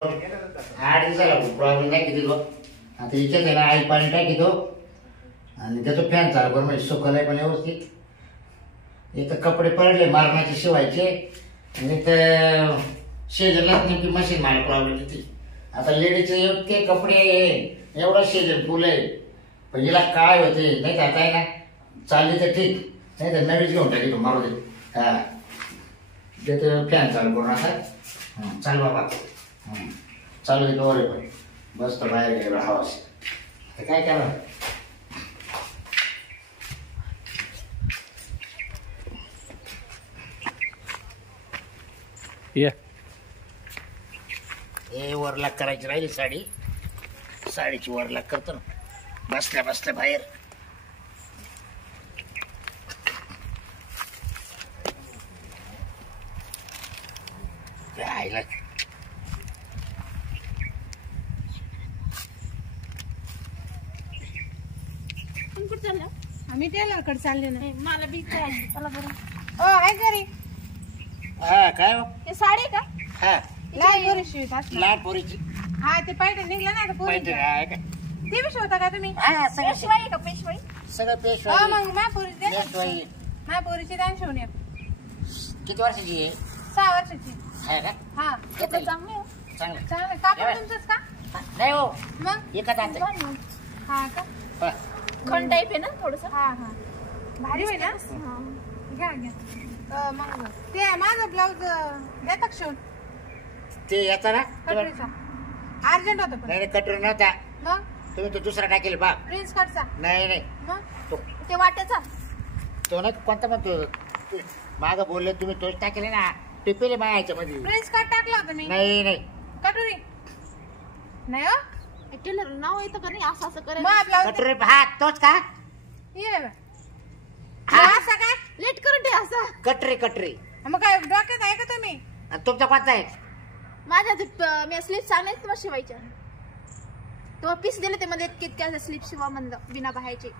8 दिवसाला प्रॉब्लेम नाही किती तो आता इथे त्याला आई पाणी टाकी तो आणि त्याचा फॅन चालू कर म्हणजे सुकलाय पण व्यवस्थित इथं कपडे पडले मारण्याचे शिवायचे आणि तर शेजारलाच नेमकी मशीन मला प्रॉब्लेम येते आता लेडीचे इतके कपडे एवढा शेजर फुल आहे पण हिला काय होते नाही का आता आहे ना चालली तर ठीक नाही तर नवीच घेऊन टाकी तो मारू दे हा देते फॅन चालू करून आता चाल बाबा चालू दे डोरे पण मस्त बाहेर गेलो हवा तर काय करा हे वरलाग करायची राहिली साडीची वरलाग करतो ना बसल्या बसल्या बाहेर आईला आम्ही टेलरकडे चालले ना मला बी चालली चला बरं ओ आहे घरी हा काय हो हे साडी का हा लहान पोरी शिवत असतात. लहान पोरीची हा ते पाहिजे निघलं ना पाहिजे पोरी आहे का ते बी शिवता का तुम्ही हा सगळं पेशवाई का पेशवाई सगळं हो पेशवाई मग मा पोरी पेशवाई मा पोरीची दान शिवून ये किती वर्षाची आहे 6 वर्षाची आहे का हा कपडे चांगले हो. चांगलं चांगलं कापड तुमचंच का नाही हो मग एकच आणते छान. हा का खंड टाईप आहे ना थोडस हा हा भारी होईल ना घ्या घ्या मग ते माझं ब्लाऊज देता का शिवून ते याचा ना कटोरीचा अर्जंट होतं पण नाही कटर नव्हता मग तुम्ही तो दुसरा टाकेल बा प्रिन्स कटचा नाही नाही मग तो ते वाट्याचा तो नाही कोणता म्हणतो माग बोलले तुम्ही तोच टाकेले ना टिपेले माया याच्यामध्ये प्रिन्स कट टाकला होता मी नाही नाही कटोरी नाही हो टेलर नाव येतं का नाही असं असं करेल मग ब्लाऊज कटोरी हा तोच का ये बा. हा. असं काय लेट करून ठेव असं कटरी मग काय डोक्यात आहे का तुम्ही आणि तुमचा कोणता आहे माझ्या ते मी स्लीप सांगले तुम्हाला शिवायच्या तो पीस दिले ते मध्ये कितक्या स्लीप शिवा म्हणलं बिना बाहायचे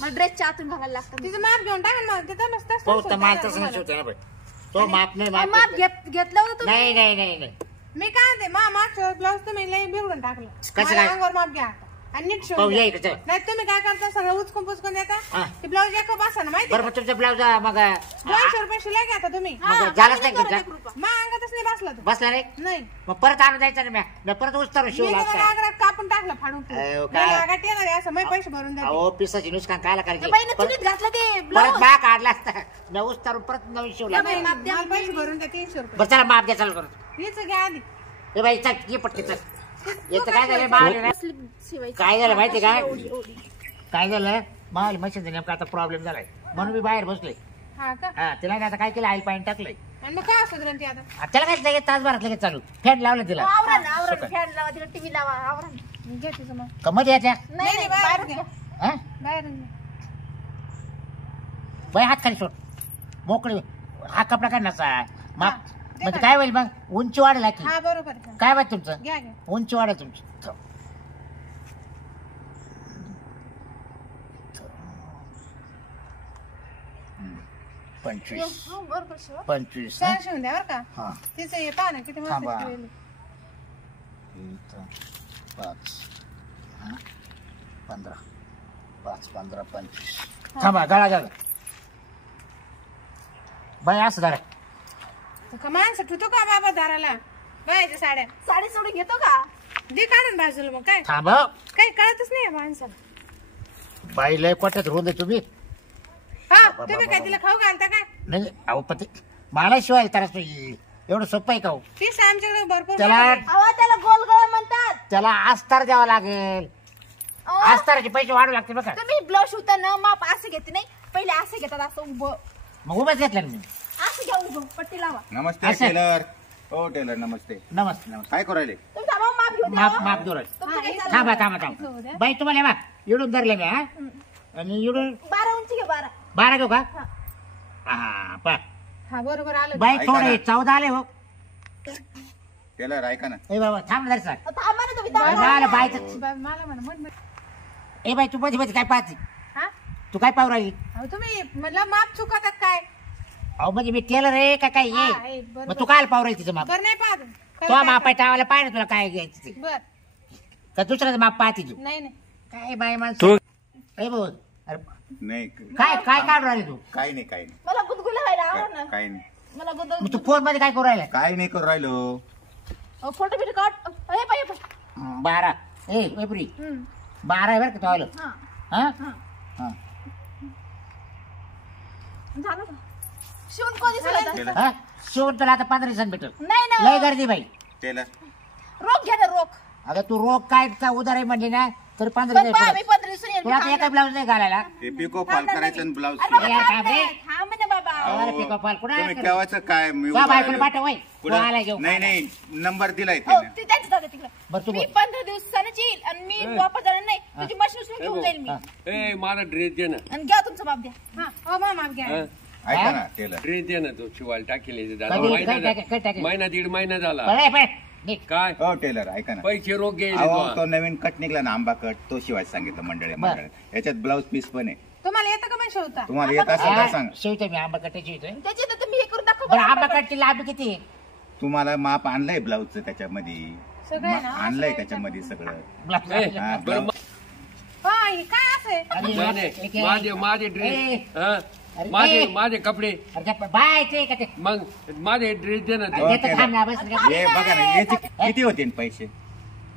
मला ड्रेसच्या आतून घालायला लागतं तिचं माप घेऊन टाका मग तिथं नसतं हो तर माल तसं नाही शिवतो ना बाई तो माप नाही माप माप घेतलं होतं तुम्ही नाही नाही नाही नाही मी काय ते मागच्या ब्लाऊज तुम्ही लई बिघडून टाकलं कसं माझ्या काय? अंगावर माप घ्या आता. आणि नीट पाहू शिवून या द्या. इकडचं. नाही तुम्ही काय करता सगळं उचकून पुचकून देता हा. ते ब्लाऊज एका बसा ना माहिती बरं मग तुमचा ब्लाऊज मग 200 रुपये शिलाई घ्या आता तुम्ही हा, मग झालंच नाही करून तुमचा? दे कृपा. मग अंगातच नाही बसला तो बसला नाही नाही मग परत आणून द्यायचा ना मी परत उस्तारून मी शिवला त्याला असता आग्रहात कापून टाकलं फाडून अहो, काय? टेलर आहे असं मी पैसे भरून द्या अहो पिसाची नुकसान कायला त्या करायची बाईने परत चुलीत घातलं ते परत ब्लाऊज बा काढला असता मी उस्तारून परत नवीन शिवला नाही, असता. माप द्या. मला पैसे भरून द्या 300 रुपये बरं चला माप द्या चालू करतो हीच घ्या आधी ए बाई चल ये पटके चल येतं काय झालं माल आहे ना? स्लीप शिवायची काय झालं माहिती का एवढी, एवढी. काय झालं माल मशीनचा नेमका आता प्रॉब्लेम झालाय म्हणून मी बाहेर बसलोय हा का हा तिला नाही आता काय केलं आईल पाणी टाकलंय आणि मग काय सुधरण ती आता त्याला काय लगेच तासभरात लगेच चालू फॅन लावलं तिला आवरण आवरण सकाळी. फॅन लावा तिला टीव्ही लावा आवरण घे तुझं मग का मध्ये याच्या नाही नाही बाहेर बाहेर घ्या. घ्या. हा बाहेर घे. बाई हात खाली सोड मोकळी हा कपडा काय नसा माप हा, दे म्हणजे का? काय होईल मग उंची वाढेल की हा बरोबर आहे. काय वाटत तुमचं घ्या घ्या उंची वाढेल तुमची पंचवीस हो, बरोबर शिवा 25 चार शिवून द्या बरं का हा तिचं हे पहा ना किती मस्त थांबा. शिवलेली. इथं 5 हा 15 5 15 25 थांबा गळा झाला बाई असं धरा तर का माणसं ठुतो का बाबा दाराला बायच्या साड्या साडी सोडून घेतो का दे काढून बाजूला मग काय थांब काही कळतच नाही या माणसाला बाई लय कोट्यात रोज आहे तुम्ही हा तुम्ही काय तिला खाऊ घालता काय नाही अहो पती मला शिवाय तर एवढं सोपं आहे का हो? तीच आमच्याकडे भरपूर त्याला आहे. अहो त्याला गोल गळा म्हणतात त्याला आस्तार द्यावा लागेल अहो, आस्ताराचे पैसे वाढू लागतील बघा तुम्ही ब्लाऊज शिवताना माप असं घेते नाही पहिले असं घेतात असं उभं मग उभंच घेतलं ना मी असं घ्या उभं पट्टी लावा नमस्ते असं. टेलर हो टेलर नमस्ते नमस्ते नमस्ते काय करायले तुमचा भाऊ माप घेऊ द्या, माप हो. माप दोर तुमचं काय हा, चाललंय? थांबा थांबा थांबा बाई तुम्हाला हे बघ इडून धरले मी हा आणि इडून 12 उंची घे 12 12 घेऊ का हा. हा पा हा बरोबर आलं बाई ऐका थोडे ना. 14 आले हो टेलर ऐका ना ए बाबा थांब जरा सर थांबा ना तुम्ही बाई, थांबा. मला बायचं मला म्हणा म्हण ए बाई तू मध्ये मध्ये काय पाहते हा तू काय पाहू राहिली अहो तुम्ही म्हटलं माप चुकतात काय अहो म्हणजे मी टेलर आहे का काय हा, ये आहे, बरोबर. मग तू काय पाहू राहिली तिचं माप बरं नाही पाहत तो माप टावायला पाहिजे तुला काय घ्यायचं ते बर का दुसऱ्याचं माप पाहते तू नाही नाही काय बाई माणसं ए भाऊ अरे नाही काय काय काढून राहिले तू काही नाही काही नाही मला गुदगुल्या व्हायला आवड ना काही नाही मला मग तू फोन मध्ये काय करू राहिला काही नाही करू राहिलो फोटो बिटो काढ हे पाय 12 ए एप्रिल 12 आहे बरं का तो आलं हा हा हा हा झालं का शिवून कोणी दिसलं टेलर हा शेवट तुला आता 15 दिवसांनी भेटल नाही ना लय गर्दी बाई टेलर रोख घ्या ना रोख अगं तू रोग काय का उदार आहे म्हणजे ना तर 15 पण दिवस पहा, पडत. मी 15 दिवसांनी येते. तुला आता एका ब्लाऊज नाही घालायला ते पिको फॉल करायचं आणि ब्लाऊज अरे बाबा, यार, थांब काय ना, रे? थांब ना बाबा अरे पिको फॉल कुठं आहे? तुम्ही केव्हाच काय मी तुझ्या उभा बायकोला राहिलो. पाठव वय कुठं? तू आला घेऊ नाही नाही नंबर दिलाय हो तिने ते त्यांचं जाते तिकडं बरं तू मी बोल 15 दिवसांनीच येईल आणि मी वापस जाणार नाही तुझी मशीन उचलून घेऊन जाईल मी हा. ए मला ड्रेस दे ना आणि घ्या तुमचं बाप द्या हा हो मामा घ्या हा? ऐका ना टेलर ड्रेस दे ना तो शिवायला टाकेल कधी- काय टाकेल- काय टाकेल? महिना दीड महिना झाला पळ, पळ. निघ. काय हो टेलर ऐका ना पैसे रोग घे अहो तो नवीन कट निघला ना आंबा कट तो शिवाय सांगितलं बरं. मंडळी याच्यात ब्लाऊज पीस पण आहे तुम्हाला येतं का पण शिवता तुम्हाला येत असेल तर हा, सांग शिवतो मी आंबा कट्टे शिवतोय त्याची तर तुम्ही हे करून दाखवा बरं आंबा कट्टी लांबी किती आहे? तुम्हाला माप आणलंय ब्लाऊजचं त्याच्यामध्ये सगळं ना, आणलंय असं त्याच्यामध्ये सगळं ब्लाऊज ए, हा, बरं ब्लाऊज. हा हे काय असं आहे? आणि नाही, नाही, एक- एक- माझे माझे ए, ड्रेस अरे, माझे ए. माझे कपडे अरे त्या बाय ते का ते मग माझे ड्रेस दे ना हो, ते तर थांब ना, बस. हे बघा ना याचे किती होते पैसे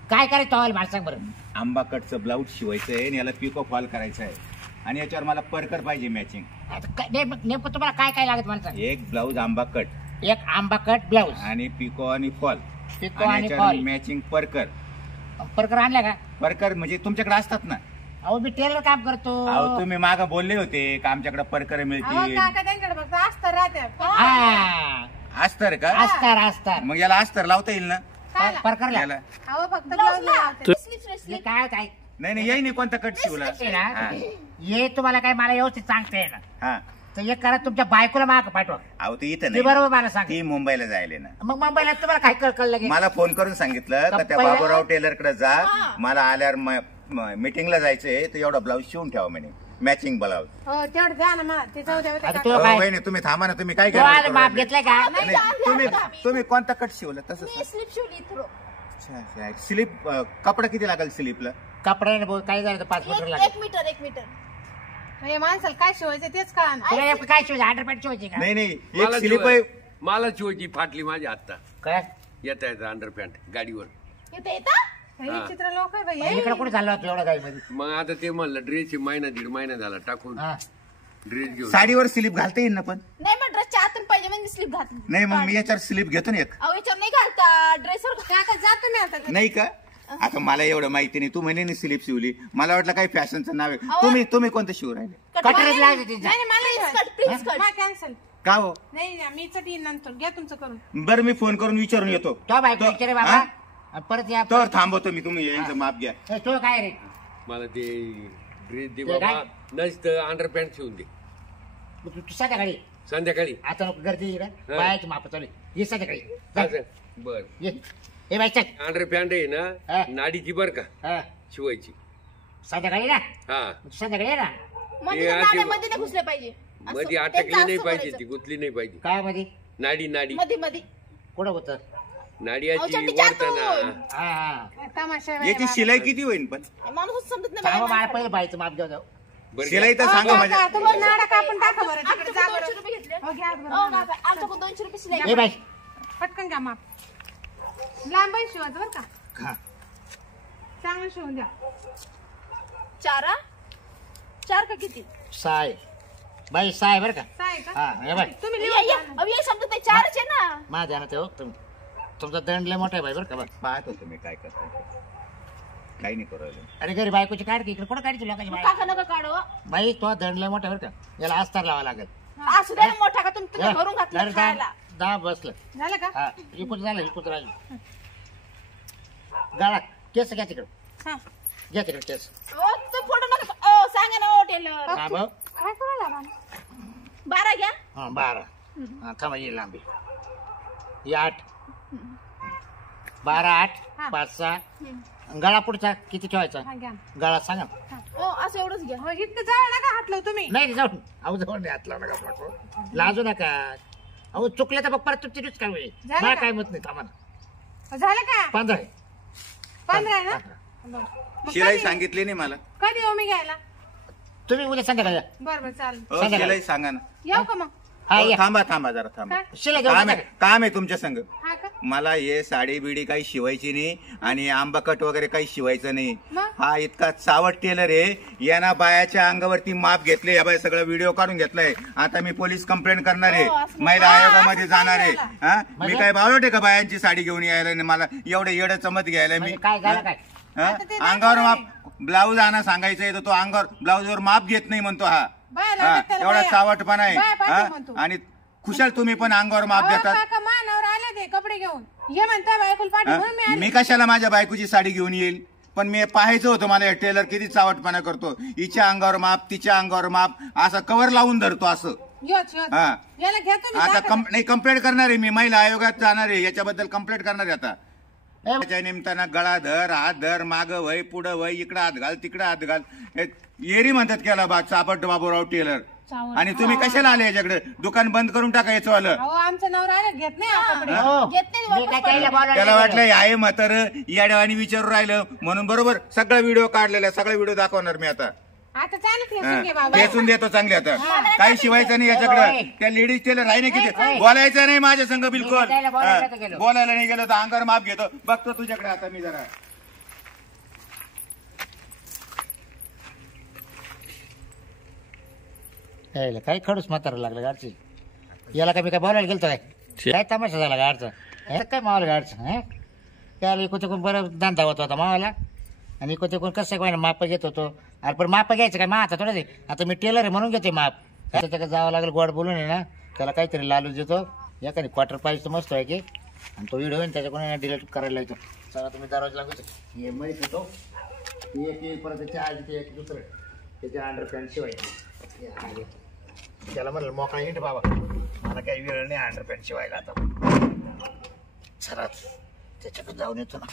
काय करायचं तवाल मला सांग बरं आंबा कटचं ब्लाऊज शिवायचं आहे आणि याला पिको फॉल करायचं आहे आणि याच्यावर मला परकर पाहिजे मॅचिंग आता नेमकं तुम्हाला काय काय लागत मला सांग एक ब्लाऊज आंबा कट एक आंबा कट ब्लाऊज आणि पिको आणि फॉल पिको आणि आणि याच्यावर फॉल मॅचिंग परकर परकर आणला का परकर म्हणजे तुमच्याकडे असतात ना अहो मी टेलर काम करतो अहो तुम्ही माग बोलले होते का आमच्याकडे परकर अहो मिळतील काका त्यांच्याकडे फक्त असतं राहते हा अस्तर का असतात असतात मग याला अस्तर लावता येईल ना खायला. परकरला याला अहो फक्त ब्लाऊज ब्लाऊज लावते हे काय काय नाही नाही येई नाही कोणता कट शिवला हे ना, हा. हे तुम्हाला काय मला व्यवस्थित सांगता येणार हा तर एक करा तुमच्या बायकोला माग पाठवा अहो ते इथं ते नाही बरोबर मला सांग ती मुंबईला जायले ना मग मुंबईला तुम्हाला काय कळलं की मला फोन करून सांगितलं का त्या पहिला- बाबूराव टेलर कडे जा मला आल्यावर मीटिंगला जायचंय तर एवढा ब्लाऊज शिवून ठेवा म्हणे मॅचिंग ब्लाऊज हो तेवढं द्या ना मला ते जाऊ द्या आता काका. तो काय वहिनी तुम्ही थांबा ना तुम्ही काय तो आज करू माप राहिले? घेतलाय का नाही, तुम्ही तुम्ही कोणता कट शिवला तसं मी स्लिप शिवली थोडं स्लीप कपडा किती लागेल स्लीपला कपड्याने भाऊ काय झालं तर 5 मीटर लागेल एक मीटर हे माणसाला काय शिवायचं तेच कळा ना तुला नेमकं काय शिवायचं अंडरपॅन्ट शिवायची का नाही नाही मला एक स्लीप आहे मला शिवायची फाटली माझी आत्ता काय येता येतं अंडरपॅन्ट गाडीवर येतं येतं हे चित्र लोक आहे बाई इकडे कुठे चाललो होतो एवढं काय मध्ये मग आता ते म्हणलं ड्रेस महिना दीड महिना झाला टाकून हा ड्रेस घेऊन साडीवर स्लीप घालता येईल ना पण नाही मग ड्रेसच्या आतून पाहिजे म्हणजे स्लिप घातली नाही मग मी याच्यावर स्लीप घेतो ना एक अहो याच्यावर नाही घालता ड्रेसवर काका जा तुम्ही आता नाही का आता मला एवढं माहिती नाही तू म्हणे स्लीप शिवली मला वाटलं काही फॅशनचं नाव आहे अहो. तुम्ही कोणतं शिव राहिले कटरच लागते तिचा नाही मला नाही प्लीज कट प्लीज कट हा कॅन्सल का हो नाही मी चटी नंतर घ्या तुमचं करून बरं मी फोन करून विचारून येतो तो बायको विचारे बाबा हा? आणि परत या तर थांबवतो मी तुम्ही यांचं माप घ्या ए, तो काय रे मला ते ड्रेस दे ते बाबा काय? नसतं अंडरपॅन्ट शिवून दे तू संध्याकाळी संध्याकाळी आता नको गर्दी इकडे हा. बायची माप चालू आहे. ये संध्याकाळी जा. असं बर ये ए बाई चल अंडरपॅन्ट आहे हा. ना नाडीची बर का हा. शिवायची संध्याकाळी ना हा तू संध्याकाळी ये ना म्हणजे ते नाण्यामध्ये नाही घुसले पाहिजे असं. मध्ये त्यांचं अटकली नाही असं पाहिजे करायचं. ती गुतली नाही पाहिजे काय मध्ये नाडी नाडी मध्ये मध्ये कुठं होतं नाडी अहो, अशी चड्डीच्या वरताना आतून. हा हा तमाशा आहे याची बाई. शिलाई किती होईल पण माणूस समजत नाही सांगा बाई मला माणसाला. पहिलं बाईचं माप द्या जाऊ बरं शिलाई तर हो, सांगा काका, माझ्या तुम्ही नाडा कापून टाका बरं तिकडे आमच्याकडून जा 200 बरं रुपये घेतले हो घ्या बरं. हो काका, आमच्याकडून 200 रुपये शिलाई ए बाई पटकन घ्या माप लांब शिवायचं बरं का हा. चांगलं शिवून द्या चार का किती साय बाई साय बरं का काय का हा हे बाई तुम्ही ये, लिहून ये. द्या ना. अहो, हे शब्द ते चारच आहे ना माझ्या ध्यानात आहे हो तुमचा दंड लय मोठा आहे बाई बरं का बा पाहतो तुम्ही काय करता काही नाही करू राहिले. अरे घरी बायकोची काढ की इकडे कुठं काढायची लोकांची बाई काका नका काढू बाई तो दंड लय मोठा आहे बरं का याला अस्तर लावा लागेल असू द्या ना मोठा का तुम्ही भरून घातलं खायला दहा बसलं झालं का हा इकून झालं इकून राहिलं गाळा केस घ्या तिकडं हा घ्या तिकडे केस ओ तो फोटो नका ओ सांगा ना ओ टेलर हा भाऊ काय करायला बाबा? 12 घ्या हा 12 हा थांबा येईल लांबी ही 8 12 8 हा. 5 6 गळा पुढचा किती ठेवायचा हा घ्या गळा सांगा ओ असं एवढंच घ्या हो इतकं जाळ नका हाटलो तुम्ही नाही जाऊन अहो जाऊन नाही हात लावू नका आपला लाजू नका अहो चुकलं तर मग परत तुमची काय होईल झालं मला का? काय मत नाही थांबा ना झालं का 15 15 ना बरं. मग शिलाई कधी- सांगितली नाही मला. कधी येऊ मी घ्यायला? तुम्ही उद्या संध्याकाळी या. बरं चालेल. सांगा. शिलाई सांगा ना. येऊ का मग? हा हो, या. थांबा जरा थांबा. काय? शिलाई घेऊन काम जा. आहे काम आहे तुमच्या संग. हा का? मला हे साडी बिडी काही शिवायची नाही आणि आंबाकट वगैरे काही शिवायचं नाही. मग? हा इतका चावट टेलर आहे, यांना बायाच्या अंगावरती माप घेतले, या बाय सगळं व्हिडिओ काढून घेतलाय. आता मी पोलीस कंप्लेंट करणार आहे, महिला आयोगामध्ये जाणार आहे. हा मी म्हणजे? काय बावळटे का बायांची साडी घेऊन यायला आणि मला एवढं येडं चमत घ्यायला मी. म्हणजे काय झालं काय? हा? आता ते अंगावर दाखवणार माप ब्लाऊज आणा सांगायचंय तर तो अंगावर ब्लाऊजवर माप घेत नाही म्हणतो हा. बाया हा, लागतात त्याला एवढा बाया. चावटपणा आहे. बाया पाहिजे हा? म्हणतो. आणि खुशाल तुम्ही पण अंगावर माप अहो, देतात. काका मानावर आले ते कपडे घेऊन ये म्हणता बायकोला पाठी हा? म्हणून मी आले. मी कशाला माझ्या बायकोची साडी घेऊन येईल, पण मी पाहायचं होतं मला टेलर किती चावटपणा करतो. हिच्या अंगावर माप तिच्या अंगावर माप असं कवर लावून धरतो असं. योच हा. याला घेतो मी आता दाखवतो. नाही कंप्लेंट करणार आहे मी, महिला आयोगात जाणार आहे, याच्याबद्दल कंप्लेंट करणार आहे आता. ए, त्याच्या निमित्तानं गळा धर, हात धर, माग वय पुढं वय, इकडं हात घाल तिकडं हात घाल, हे येरी म्हणतात केला बा चापट बाबूराव टेलर. चावट. आणि तुम्ही कशाला आले याच्याकडे? दुकान बंद करून टाकायचं आलं. अहो आमचा नवरा आला घेत नाही हा कपडे. हो. घेत नाही, मी वापस काय त्याला करून. बोलावलं त्याला नाही वाटलं आहे म्हातार याड्यावानी विचारून राहिलं म्हणून बरोबर सगळं व्हिडिओ काढलेला, सगळा व्हिडिओ दाखवणार मी आता. आता चालत खेचून घे बाबा. ठेचून देतो चांगले आता. काही शिवायचं नाही याच्याकडे. त्या लेडीज टेलर आहे ना किती बोलायचं नाही माझ्या संघ बिलकुल. मी त्याला बोलायला तर गेलो. हा. बोलायला नाही गेलो तर अंगावर माप घेतो. बघतो तुझ्याकडे आता मी जरा. यायला काय खडूस म्हातारा लागलं गाडची. याला काय मी काय बोलायला गेलतो काय तमाशा झाला गाडचा. काय मावाला गाडचं हा त्याला इकडे तिकडून बरं धंदा होत होता मावाला आणि इकडे तिकडून कसं काय माप घेत होतो. अरे पण माप घ्यायचं काय मा आता थोडं दे. आता मी टेलर आहे म्हणून घेते माप. त्याच्याकडे जावं लागेल गोड बोलून आहे ना, त्याला काहीतरी लालू देतो. एखादी क्वार्टर पाहिजे तर मस्त आहे की, आणि तो व्हिडिओ त्याच्याकडून डिलीट करायला येतो. चला तुम्ही दरवाजा लागू हे माहीत होतो एक परत त्याच्या आधी एक दुसरं त्याच्या अंडर पॅन्ट शिवायची. त्याला म्हणलं मोकळा हिंड बाबा, मला काही वेळ नाही अंडर पॅन्ट शिवायला आता. चला त्याच्याकडे जाऊन येतो ना.